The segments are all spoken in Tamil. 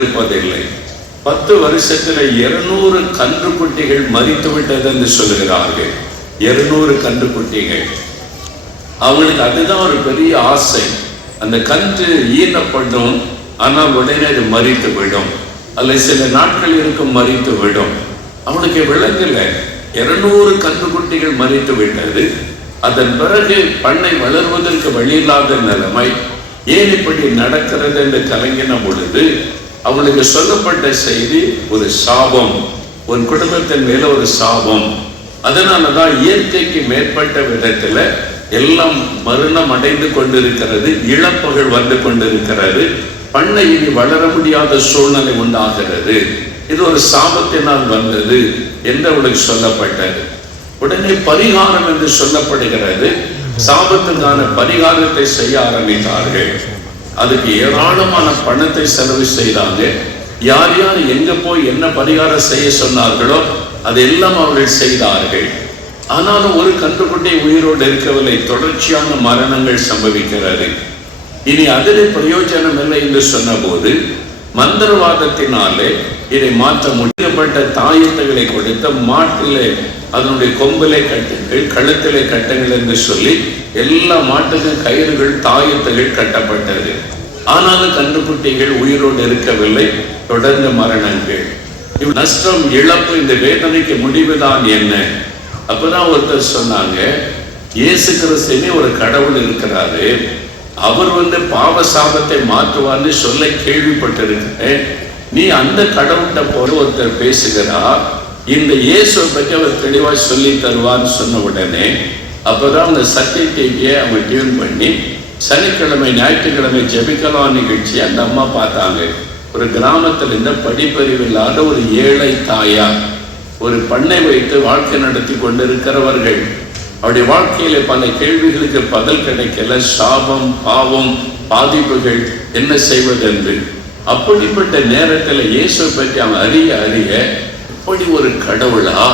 இருப்பதில்லை. பத்து வருஷத்தில் இருநூறு கன்றுக்குட்டிகள் மறித்து விட்டது என்று சொல்லுகிறார்கள். இருநூறு கன்றுக்குட்டிகள். அவங்களுக்கு அதுதான் ஒரு பெரிய ஆசை. அந்த கன்று ஈனப்படும் ஆனால் உடனே அது மறித்து விடும். அல்ல சில நாட்கள் இருக்கும் மறித்து விடும். அவனுக்கு விளங்கல இருநூறு கன்றுக்குட்டிகள் மறித்து விட்டது. அதன் பிறகு பண்ணை வளர்வதற்கு வழியில்லாத நிலைமை. ஏன் இப்படி நடக்கிறது என்று கலங்கின பொழுது அவனுக்கு சொல்லப்பட்ட செய்தி ஒரு சாபம். உன் குடும்பத்தின் மேல ஒரு சாபம். அதனாலதான் இயற்கைக்கு மேற்பட்ட விதத்துல எல்லாம் மரணம் அடைந்து கொண்டிருக்கிறது இழப்புகள் வந்து கொண்டிருக்கிறது. பண்ணை இனி வளர முடியாத சூழ்நிலை உண்டாகிறது. இது ஒரு சாபத்தினால் வந்தது என்று அவளுக்கு சொல்லப்பட்டது. உடனே பரிகாரம் என்று சொல்லப்படுகிறது. சாபத்துக்கான பரிகாரத்தை செய்ய ஆரம்பித்தார்கள். அதுக்கு ஏராளமான பணத்தை செலவு செய்தாங்க. யார் யார் எங்க போய் என்ன பரிகாரம் செய்ய சொன்னார்களோ அதெல்லாம் அவர்கள் செய்தார்கள். ஆனாலும் ஒரு கன்றுக்குட்டி உயிரோடு இருக்கவில்லை. தொடர்ச்சியான மரணங்கள் சம்பவிக்கிறது. இனி அதில் பிரயோஜனம் இல்லை என்று சொன்னபோது மந்திரவாதத்தினாலே இதை மாற்ற முடியப்பட்ட தாயத்துகளை கொடுத்த மாட்டிலே அதனுடைய கொம்பிலே கட்டுங்கள் கழுத்திலே கட்டுங்கள் என்று சொல்லி எல்லா மாட்டுக்கும் கயிறுகள் தாயத்துகள் கட்டப்பட்டது. ஆனாலும் கண்டுபிட்டிகள் உயிரோடு இருக்கவில்லை. தொடர்ந்து மரணங்கள். இவ் நஷ்டம் இழப்பு இந்த வேதனைக்கு முடிவுதான் என்ன? அப்பதான் ஒருத்தர் சொன்னாங்க இயேசு கிறிஸ்துனே ஒரு கடவுள் இருக்கிறாரு. அவர் வந்து பாவ சாபத்தை மாற்றுவார்னு சொல்ல கேள்விப்பட்டிருக்கிறேன் நீ அந்த கடவுள்கிட்ட போல ஒருத்தர் பேசுகிறா இந்த இயேசுவை பற்றி அவர் தெளிவாக சொல்லி தருவான்னு சொன்ன உடனே அப்பதான் அந்த சத்திய டிவியை அவங்க டியூன் பண்ணி சனிக்கிழமை ஞாயிற்றுக்கிழமை ஜெபிக்கலாம் நிகழ்ச்சி அந்த அம்மா பார்த்தாங்க. ஒரு கிராமத்தில் இருந்த படிப்பறிவு இல்லாத ஒரு ஏழை தாயா ஒரு பண்ணை வைத்து வாழ்க்கை நடத்தி கொண்டிருக்கிறவர்கள். அவருடைய வாழ்க்கையில பல கேள்விகளுக்கு பதில் கிடைக்கல. சாபம் பாவம் பாதிப்புகள் என்ன செய்வதென்று. அப்படிப்பட்ட நேரத்தில் இயேசுவை பற்றி அவன் அறிய அறிய இப்படி ஒரு கடவுளா?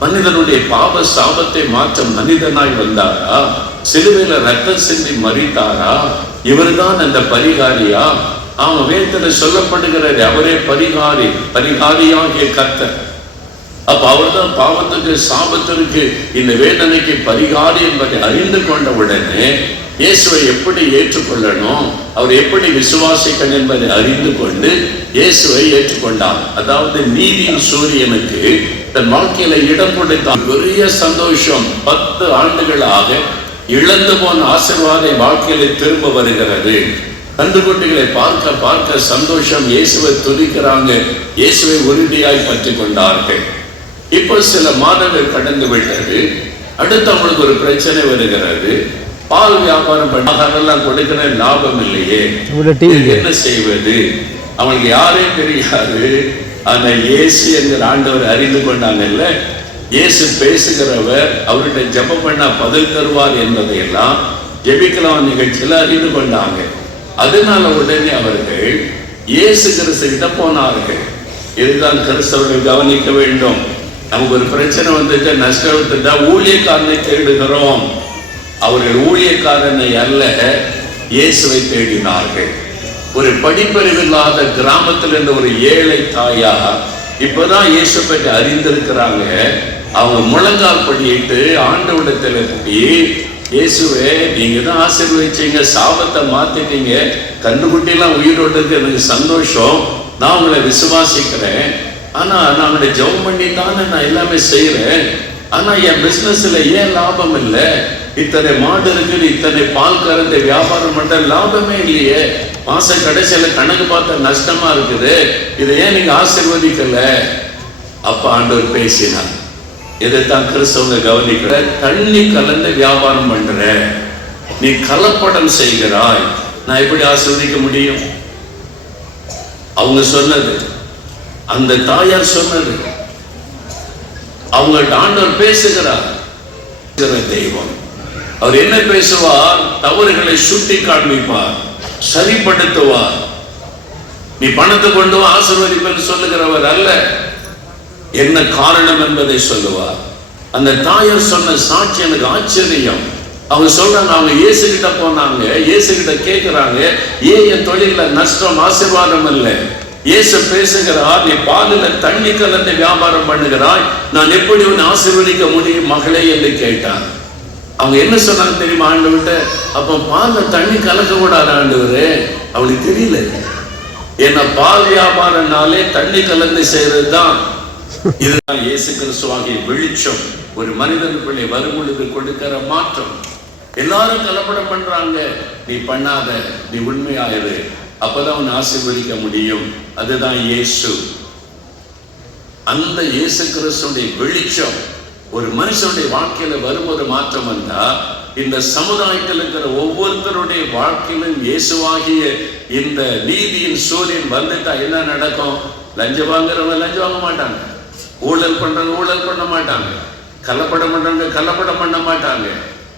மனிதனுடைய பாவ சாபத்தை மாற்ற மனிதனாய் வந்தாரா? சிலுவையில ரத்தம் சிந்தி மறித்தாரா இவர்தான் அந்த பரிகாரியா? அவன் வேதத்துல சொல்லப்படுகிறது அவரே பரிகாரி பரிகாரியாகிய கர்த்தர். அப்ப அவர்தான் பாவத்துக்கு சாபத்திற்கு இந்த வேதனைக்கு பரிகாரி என்பதை அறிந்து கொண்ட உடனே இயேசுவை எப்படி ஏற்றுக்கொள்ளணும் அவர் எப்படி விசுவாசிக்கணும் என்பதை அறிந்து கொண்டு இயேசுவை ஏற்றுக்கொண்டார். அதாவது நீதியின் சூரியனுக்கு தன் வாழ்க்கையில இடம் கொடுத்தான். பெரிய சந்தோஷம். பத்து ஆண்டுகளாக இழந்து போன ஆசீர்வாதை வாழ்க்கையில திரும்ப வருகிறது. கண்டுகுட்டிகளை பார்க்க பார்க்க சந்தோஷம். இயேசுவை துதிக்கிறாங்க. இயேசுவை உறுதியாய் பற்றி கொண்டார்கள். இப்போ சில மாதங்கள் கடந்து விட்டது. அடுத்து அவங்களுக்கு ஒரு பிரச்சனை வருகிறது. பால் வியாபாரம் பண்ணாதெல்லாம் கொடுக்கிற லாபம் இல்லையே. என்ன செய்வது? அவங்களுக்கு யாரே தெரியாது. அந்த இயேசு என்கிற ஆண்டவர் அறிந்து கொண்டாங்கல்ல? இயேசு பேசுகிறவர் அவர்கிட்ட ஜபம் பண்ணா பதில் தருவார் என்பதையெல்லாம் ஜெபிக்கலாம் நிகழ்ச்சியில் அறிந்து கொண்டாங்க. அதனால உடனே அவர்கள் இயேசு கிறிஸ்து கிட்ட போனார்கள். இதுதான் கிறிஸ்தவர்கள் கவனிக்க வேண்டும். நமக்கு ஒரு பிரச்சனை வந்துட்டு நஷ்டம் ஊழியக்காரனை தேடுகிறோம். அவர்கள் ஊழியக்காரனை அல்ல இயேசுவை தேடினார்கள். ஒரு படிப்பறிவில்லாத கிராமத்தில் இருந்த ஒரு ஏழை தாயா இப்பதான் இயேசு பற்றி அறிந்திருக்கிறாங்க. அவங்க முழங்கால் படியிட்டு ஆண்டவிடத்துல போய் இயேசுவே நீங்க தான் ஆசீர்வதிச்சீங்க சாபத்தை மாத்திட்டீங்க. கண்ணுக்குட்டிலாம் உயிரோடு இருக்கு எனக்கு சந்தோஷம். நான் உங்களை விசுவாசிக்கிறேன். ஆனா நான் அவனை ஜெபம் பண்ணி தானே நான் எல்லாமே செய்யறேன் ஆனா என் பிசினஸ்ல ஏன் லாபம் இல்லை? இத்தனை மாடு இருக்குது இத்தனை பால் கறந்த வியாபாரம் பண்ற லாபமே இல்லையே. மாச கடைசியில கணக்கு பார்த்தா நஷ்டமா இருக்குது. இதை ஏன் நீங்க ஆசீர்வதிக்கல? அப்ப ஆண்டவர் பேசினார். இதைத்தான் கிறிஸ்தவங்க கவனிக்கிற தண்ணி கலந்து வியாபாரம் பண்ற நீ கலப்படம் செய்கிறாய். நான் எப்படி ஆசிர்வதிக்க முடியும்? அவங்க சொன்னது அந்த தாயார் சொன்னது. அவங்கள்ட்ட ஆண்டவர் பேசுகிறார். தெய்வம். அவர் என்ன பேசுவார்? தவறுகளை சுட்டி காண்பிப்பார். சரிப்படுத்துவார். நீ பணத்தை கொண்டு வா, சொல்லுகிறவர் அல்ல. என்ன காரணம் என்பதை சொல்லுவார். அந்த தாயார் சொன்ன சாட்சி எனக்கு ஆச்சரியம். அவங்க சொல்றாங்க அவங்க இயேசு கிட்ட போனாங்க இயேசு கிட்ட கேட்கிறாங்க ஏன் என் தொழில நஷ்டம் ஆசீர்வாதம் இல்லை? இயேசு பேசுகிறார் நீ பாலில தண்ணி கலந்து வியாபாரம் பண்ணுகிறாய். நான் எப்படி உன்னை ஆசீர்வதிக்க முடியும் மகளே என்று கேட்டார். அவங்க என்ன சொன்னாங்க தெரியுமா ஆண்டவர்கிட்ட? அப்ப பால்ல தண்ணி கலக்க கூடாது அவளுக்கு தெரியல. ஏன்னா பால் வியாபாரம்னாலே தண்ணி கலந்து செய்யறது தான் இதுதான் இயேசு கிறிஸ்துவாகிய வெளிச்சம். ஒரு மனிதனுக்குள்ளே வரும் கொடுக்கிற மாற்றம். எல்லாரும் கலப்படம் பண்றாங்க. நீ பண்ணாத நீ உண்மையாயிரு. அப்பதான் அவன் ஆசீர்வதிக்க முடியும். அதுதான் இயேசு. அந்த இயேசு கிறிஸ்துடைய வெளிச்சம் ஒரு மனுஷனுடைய வாழ்க்கையில வரும் ஒரு மாற்றம் வந்தா இந்த சமுதாயத்தில் இருக்கிற ஒவ்வொருத்தருடைய வாழ்க்கையிலும் இயேசுவாகிய இந்த நீதியின் சூரியன் வந்துட்டா என்ன நடக்கும்? லஞ்சம் வாங்குறவங்க லஞ்சம் வாங்க மாட்டாங்க. ஊழல் பண்றவங்க ஊழல் பண்ண மாட்டாங்க. கலப்படம் பண்றவங்க கலப்படம் பண்ண மாட்டாங்க.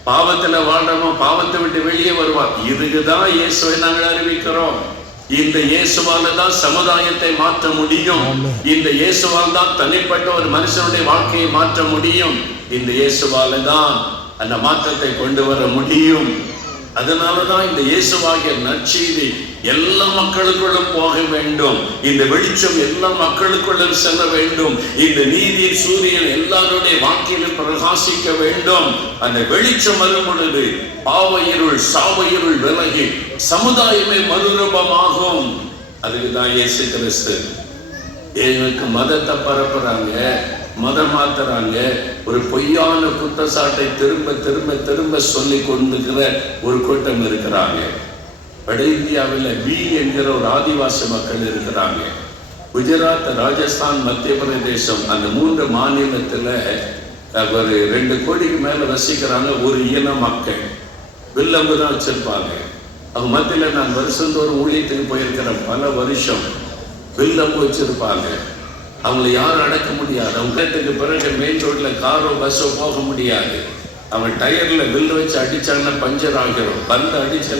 பாவத்துல வாழ்றவன் பாவத்தை விட்டு வெளியே வருவான். இதுக்குதான் இயேசுவை நாங்கள் அறிவிக்கிறோம். இந்த இயேசுவால தான் சமுதாயத்தை மாற்ற முடியும். இந்த இயேசுவால் தான் தனிப்பட்ட ஒரு மனுஷனுடைய வாழ்க்கையை மாற்ற முடியும். இந்த இயேசுவால தான் அந்த மாற்றத்தை கொண்டு வர முடியும். அதனாலதான் இந்த இயேசுவாகிய நற்செய்தி எல்லா மக்களுக்குள்ளும் போக வேண்டும். இந்த வெளிச்சம் எல்லா மக்களுக்குள்ளும் செல்ல வேண்டும். இந்த நீதி சூரியன் எல்லாருடைய வாழ்க்கையிலும் பிரகாசிக்க வேண்டும். அந்த வெளிச்சம் வரும் பொழுது பாவ இருள் சாவ இருள் விலகி சமுதாயமே மறுரூபமாகும். அதுக்கு தான் இயேசு கிறிஸ்து. எனக்கு மதத்தை பரப்புறாங்க மதம் மாத்துறாங்க. ஒரு பொய்யான குற்றச்சாட்டை திரும்ப திரும்ப திரும்ப சொல்லி கொண்டிருக்கிற ஒரு கூட்டம் இருக்கிறாங்க. வட இந்தியாவில் பி என்கிற ஒரு ஆதிவாசி மக்கள் இருக்கிறாங்க. குஜராத் ராஜஸ்தான் மத்திய பிரதேசம் அந்த மூன்று மாநிலத்தில் ஒரு ரெண்டு கோடிக்கு மேலே வசிக்கிறாங்க ஒரு இன மக்கள். வில்லம்பு தான் வச்சிருப்பாங்க. அவங்க மத்தியில் நான் வருஷந்தோறும் ஊழியத்துக்கு போயிருக்கிறேன் பல வருஷம் வில்லம்பு வச்சிருப்பாங்க. அவங்கள யாரும் அடக்க முடியாது. அவங்க இடத்துக்கு பிறகு மெயின் ரோட்டில் காரோ பஸ்ஸோ போக முடியாது. அவன் டயரில் வில்லு வச்சு அடிச்சாங்கன்னா பஞ்சர் ஆகிரும். பந்து அடிச்சா